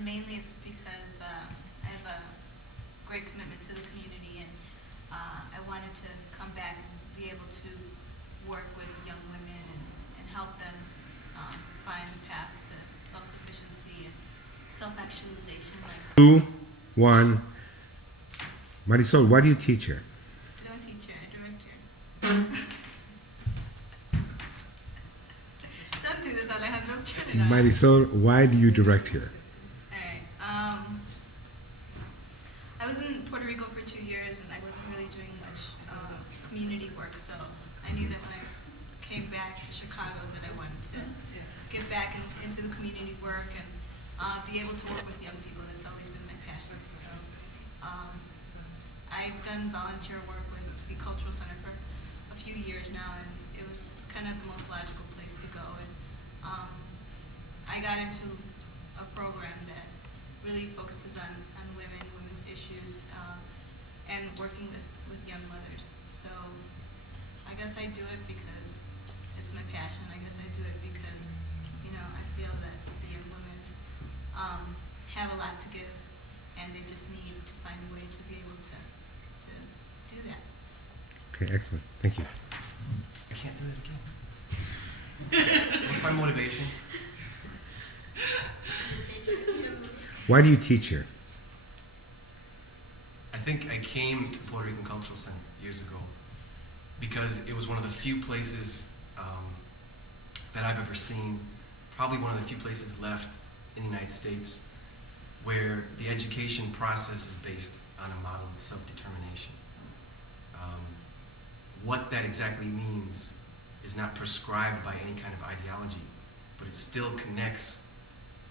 and mainly it's because I have a great commitment to the community, and I wanted to come back and be able to work with young women and help them find the path to self-sufficiency and self-actualization. Like, 2, 1. Marisol, why do you teach here? I don't teach her, I direct her. Don't do this, Alejandro. Turn it off. Marisol, why do you direct here? Alright. I was in Puerto Rico for 2 years, and I wasn't really doing much community work, so I knew that when I came back to Chicago that I wanted to get back into the community work and be able to work with young people. That's always been my passion. So I've done volunteer work with the Cultural Center for a few years now, and it was kind of the most logical place to go. And I got into a program that really focuses on women, women's issues, and working with young mothers. So I guess I do it because it's my passion. I guess I do it because, you know, I feel that the young women have a lot to give, and they just need to find a way to be able to do that. Okay, excellent. Thank you. I can't do that again. What's my motivation? Why do you teach here? I think I came to the Puerto Rican Cultural Center years ago because it was one of the few places that I've ever seen, probably one of the few places left in the United States where the education process is based on a model of self-determination. What that exactly means is not prescribed by any kind of ideology, but it still connects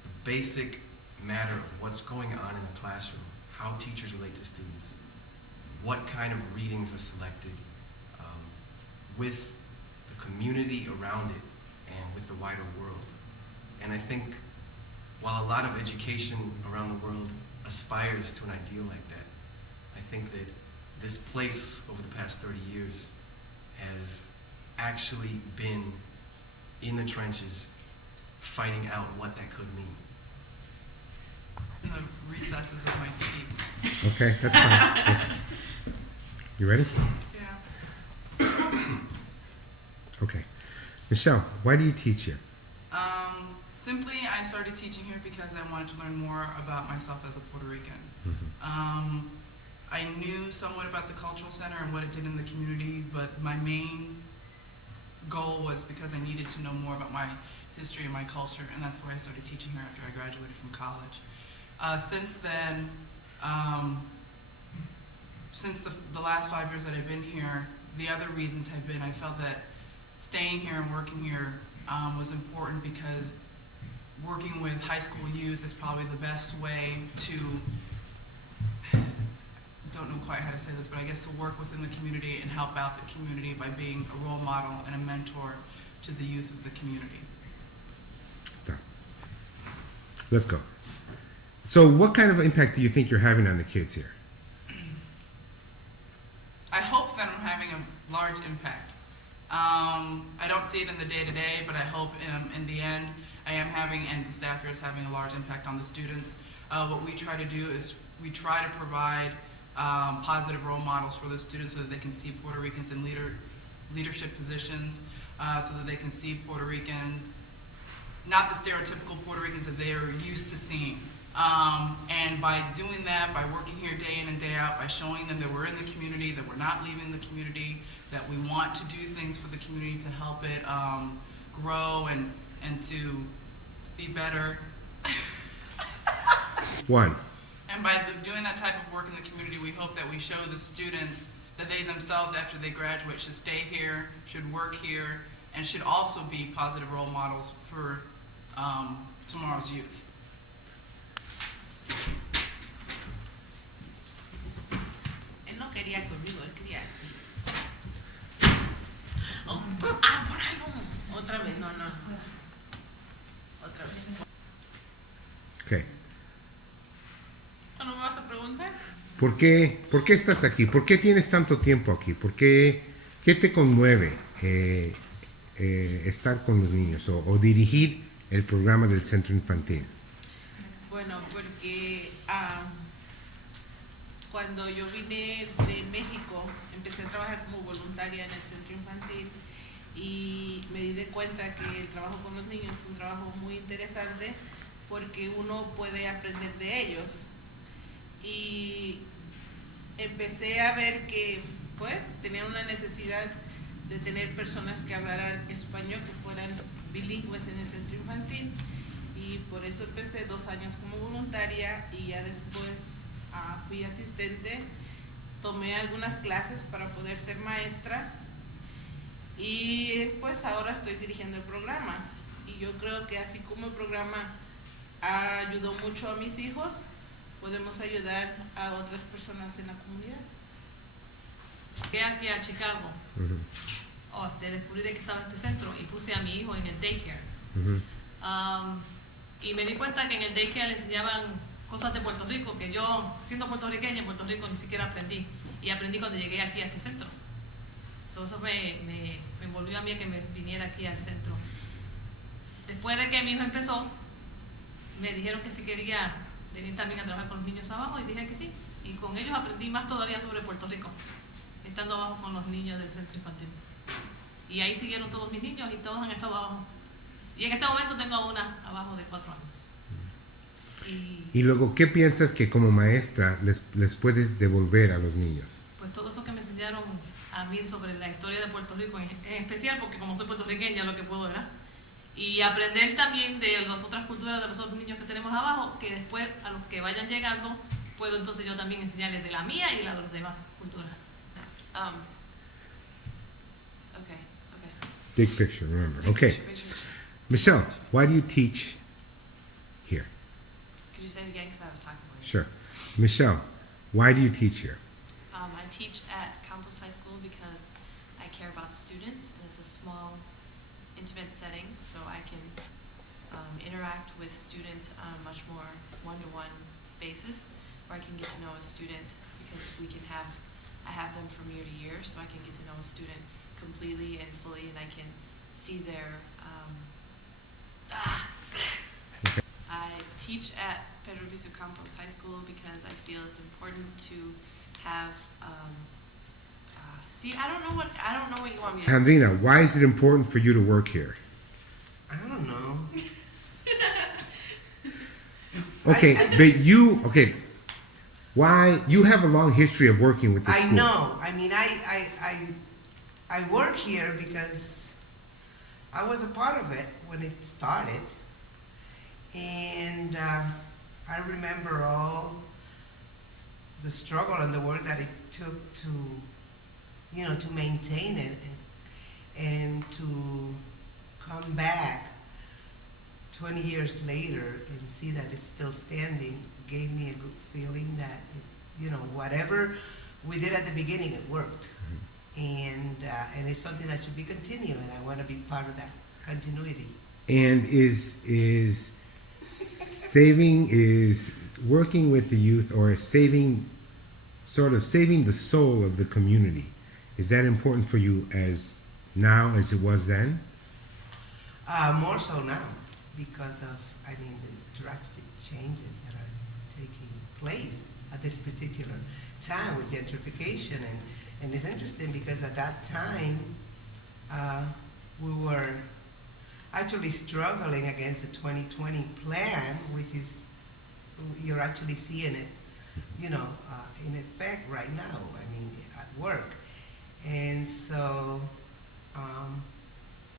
the basic matter of what's going on in the classroom, how teachers relate to students, what kind of readings are selected, with the community around it and with the wider world. And I think while a lot of education around the world aspires to an ideal like that, I think that this place over the past 30 years has actually been in the trenches fighting out what that could mean. In the recesses of my cheek. Okay, that's fine. Just, you ready? Yeah. Okay. Michelle, why do you teach here? Simply, I started teaching here because I wanted to learn more about myself as a Puerto Rican. Mm-hmm. I knew somewhat about the Cultural Center and what it did in the community, but my main goal was because I needed to know more about my history and my culture, and that's why I started teaching here after I graduated from college. Since then, since the last 5 years that I've been here, the other reasons have been I felt that staying here and working here was important because working with high school youth is probably the best way to, don't know quite how to say this, but I guess to work within the community and help out the community by being a role model and a mentor to the youth of the community. Stop. Let's go. So what kind of impact do you think you're having on the kids here? I hope that I'm having a large impact. I don't see it in the day-to-day, but I hope in the end I am having, and the staff here is having a large impact on the students. What we try to do is we try to provide positive role models for the students so that they can see Puerto Ricans in leadership positions, so that they can see Puerto Ricans, not the stereotypical Puerto Ricans that they are used to seeing. And by doing that, by working here day in and day out, by showing them that we're in the community, that we're not leaving the community, that we want to do things for the community to help it grow and to be better. One. And by doing that type of work in the community, we hope that we show the students that they themselves, after they graduate, should stay here, should work here, and should also be positive role models for tomorrow's youth. Él no quería conmigo, él quería aquí. Oh, por ahí no. Otra vez, no. Otra vez. Okay. ¿No me vas a preguntar? ¿Por qué estás aquí? ¿Por qué tienes tanto tiempo aquí? ¿Qué te conmueve estar con los niños o dirigir el programa del centro infantil? Bueno, porque cuando yo vine de México, empecé a trabajar como voluntaria en el centro infantil y me di de cuenta que el trabajo con los niños es un trabajo muy interesante porque uno puede aprender de ellos. Y empecé a ver que pues tenían una necesidad de tener personas que hablaran español, que fueran bilingües en el centro infantil, y por eso empecé 2 años como voluntaria y ya después fui asistente, tomé algunas clases para poder ser maestra y pues ahora estoy dirigiendo el programa. Y yo creo que así como el programa ayudó mucho a mis hijos, podemos ayudar a otras personas en la comunidad. Llegué aquí a Chicago, descubrí de que estaba este centro y puse a mi hijo en el daycare. Y me di cuenta que en el daycare le enseñaban cosas de Puerto Rico que yo, siendo puertorriqueña en Puerto Rico, ni siquiera aprendí. Y aprendí cuando llegué aquí a este centro. Eso me envolvió a mí a que me viniera aquí al centro. Después de que mi hijo empezó, me dijeron que si quería venir también a trabajar con los niños abajo y dije que sí. Y con ellos aprendí más todavía sobre Puerto Rico, estando abajo con los niños del centro infantil. Y ahí siguieron todos mis niños y todos han estado abajo. Y en este momento tengo a una abajo de 4 años. Y luego, ¿qué piensas que como maestra les puedes devolver a los niños? Pues todo eso que me enseñaron a mí sobre la historia de Puerto Rico, en especial porque como soy puertorriqueña lo que puedo, ¿verdad? Y aprender también de las otras culturas de los otros niños que tenemos abajo, que después a los que vayan llegando, puedo entonces yo también enseñarles de la mía y la de las demás culturas. Okay. Big picture, remember. Big Okay. picture. Michelle, why do you teach here? Could you say it again? Because I was talking more. Sure. Michelle, why do you teach here? I teach at Campus High School because I care about students, and it's a small, intimate setting, so I can interact with students on a much more one-to-one basis, where I can get to know a student because I have them from year to year, so I can get to know a student completely and fully, and I can see their. I teach at Pedro Viso Campos High School because I feel it's important to have. I don't know what you want me to. Andrina, why is it important for you to work here? I don't know. Okay, I but just- why you have a long history of working with the I school. know. I mean, I work here because I was a part of it when it started, and I remember all the struggle and the work that it took to, to maintain it and to come back 20 years later and see that it's still standing gave me a good feeling that, whatever we did at the beginning, it worked. And it's something that should be continued, and I want to be part of that continuity. And is working with the youth or saving the soul of the community, is that important for you as now as it was then? More so now because of, the drastic changes that are taking place at this particular time with gentrification. And it's interesting because at that time, we were actually struggling against the 2020 plan, which is, you're actually seeing it, in effect right now, at work. And so,